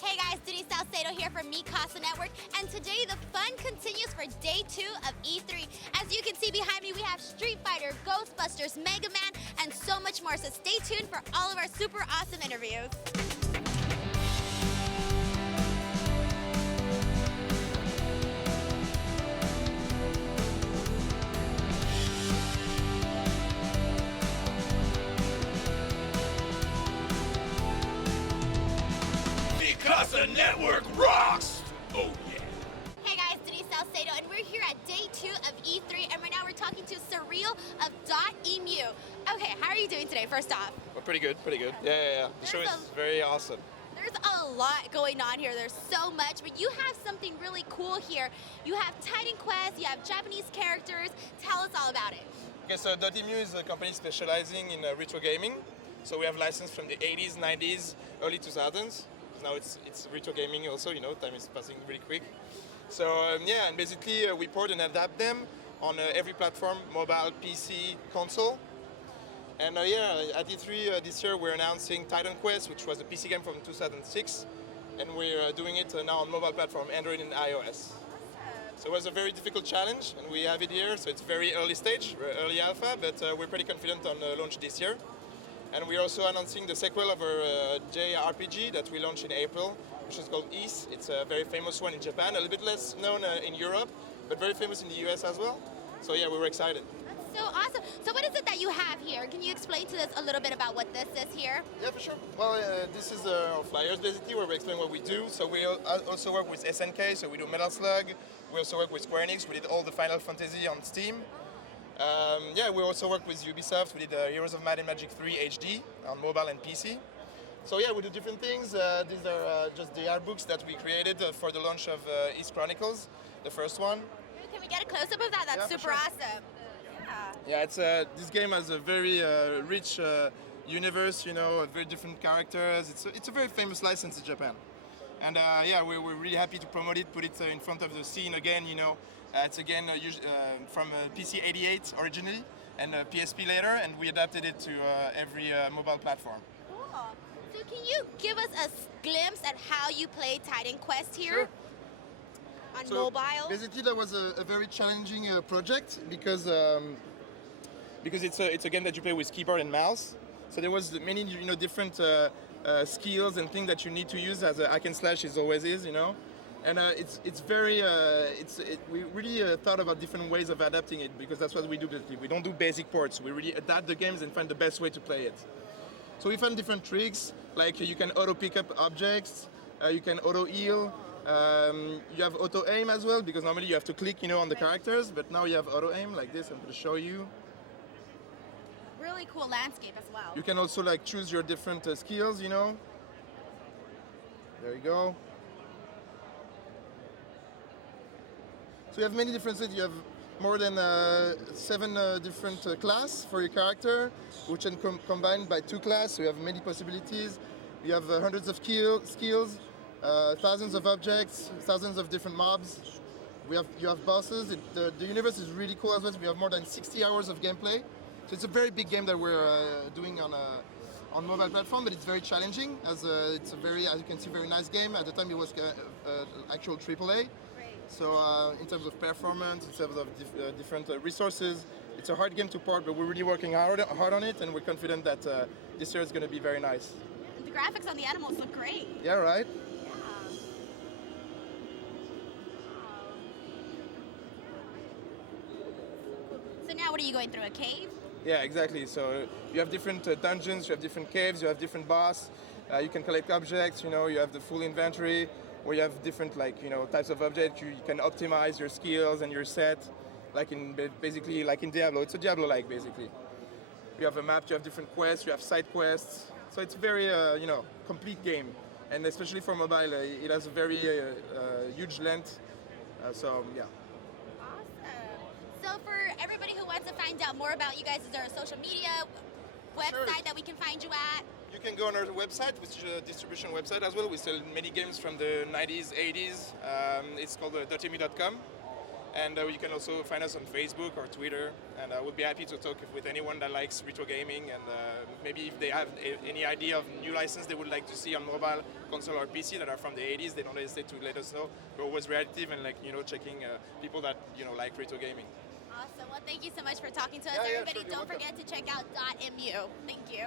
Hey guys, Denise Salcedo here from Mi Casa Network, and today the fun continues for day 2 of E3. As you can see behind me, we have Street Fighter, Ghostbusters, Mega Man, and so much more, so stay tuned for all of our super awesome interviews. Casa Network rocks! Oh yeah! Hey guys, Denise Salcedo, and we're here at day 2 of E3, and right now we're talking to Cyrille of .EMU. Okay, how are you doing today, first off? Well, pretty good. Yeah. The show is very awesome. There's a lot going on here. There's so much, but you have something really cool here. You have Titan Quest, you have Japanese characters. Tell us all about it. Okay, so .EMU is a company specializing in retro gaming. So we have license from the 80s, 90s, early 2000s. Now it's retro gaming also, you know, time is passing really quick. So and basically we port and adapt them on every platform, mobile, PC, console. And at E3 this year we're announcing Titan Quest, which was a PC game from 2006. And we're doing it now on mobile platform, Android and iOS. So it was a very difficult challenge, and we have it here. So it's very early stage, early alpha, but we're pretty confident on launch this year. And we're also announcing the sequel of our JRPG that we launched in April, which is called Ys. It's a very famous one in Japan, a little bit less known in Europe, but very famous in the US as well. So yeah, we were excited. That's so awesome. So what is it that you have here? Can you explain to us a little bit about what this is here? Yeah, for sure. Well, this is our flyers basically, where we explain what we do. So we also work with SNK, so we do Metal Slug. We also work with Square Enix. We did all the Final Fantasy on Steam. We also work with Ubisoft. We did Heroes of Might and Magic 3 HD on mobile and PC. So yeah, we do different things. These are just the art books that we created for the launch of Ys Chronicles, the first one. Can we get a close-up of that? That's super awesome. Yeah, it's this game has a very rich universe, you know, very different characters. It's a very famous license in Japan. And we're really happy to promote it, put it in front of the scene again, you know. It's again from PC 88 originally and PSP later, and we adapted it to every mobile platform. Cool. So can you give us a glimpse at how you play Titan Quest here? Sure. On mobile? Basically, that was a very challenging project because it's a game that you play with keyboard and mouse. So there was many different skills and things that you need to use as a hack and slash always is, you know. And we really thought about different ways of adapting it, because that's what we do basically. We don't do basic ports. We really adapt the games and find the best way to play it. So we found different tricks, like you can auto pick up objects, you can auto heal, you have auto aim as well, because normally you have to click, on the characters, but now you have auto aim like this. I'm going to show you. Really cool landscape as well. You can also choose your different skills, There you go. So you have many different things. You have more than 7 different classes for your character, which can combined by 2 classes. So you have many possibilities. You have hundreds of skills, thousands of objects, thousands of different mobs. You have bosses. The universe is really cool as well. We have more than 60 hours of gameplay. So it's a very big game that we're doing on mobile platform, but it's very challenging. As you can see, very nice game. At the time, it was actual AAA. So in terms of performance, in terms of different resources, it's a hard game to port, but we're really working hard on it, and we're confident that this year is going to be very nice. The graphics on the animals look great. Yeah, right? Yeah. So now what are you going through, a cave? Yeah, exactly. So you have different dungeons, you have different caves, you have different boss. You can collect objects, you have the full inventory, where you have different types of objects. You can optimize your skills and your set, basically like in Diablo. It's a Diablo-like basically. You have a map, you have different quests, you have side quests. So it's a very complete game, and especially for mobile, it has a very huge length. Yeah. So for everybody who wants to find out more about you guys, is there a social media website that we can find you at? You can go on our website, which is a distribution website as well. We sell many games from the 90s, 80s. It's called .emu.com. And you can also find us on Facebook or Twitter, and we'll be happy to talk with anyone that likes retro gaming, and maybe if they have any idea of new license they would like to see on mobile, console, or PC that are from the 80s, they don't hesitate to let us know. We're always reactive and checking people that like retro gaming. Awesome. Well, thank you so much for talking to us. Yeah, Everybody, sure, you're don't welcome. forget to check out .mu. Thank you.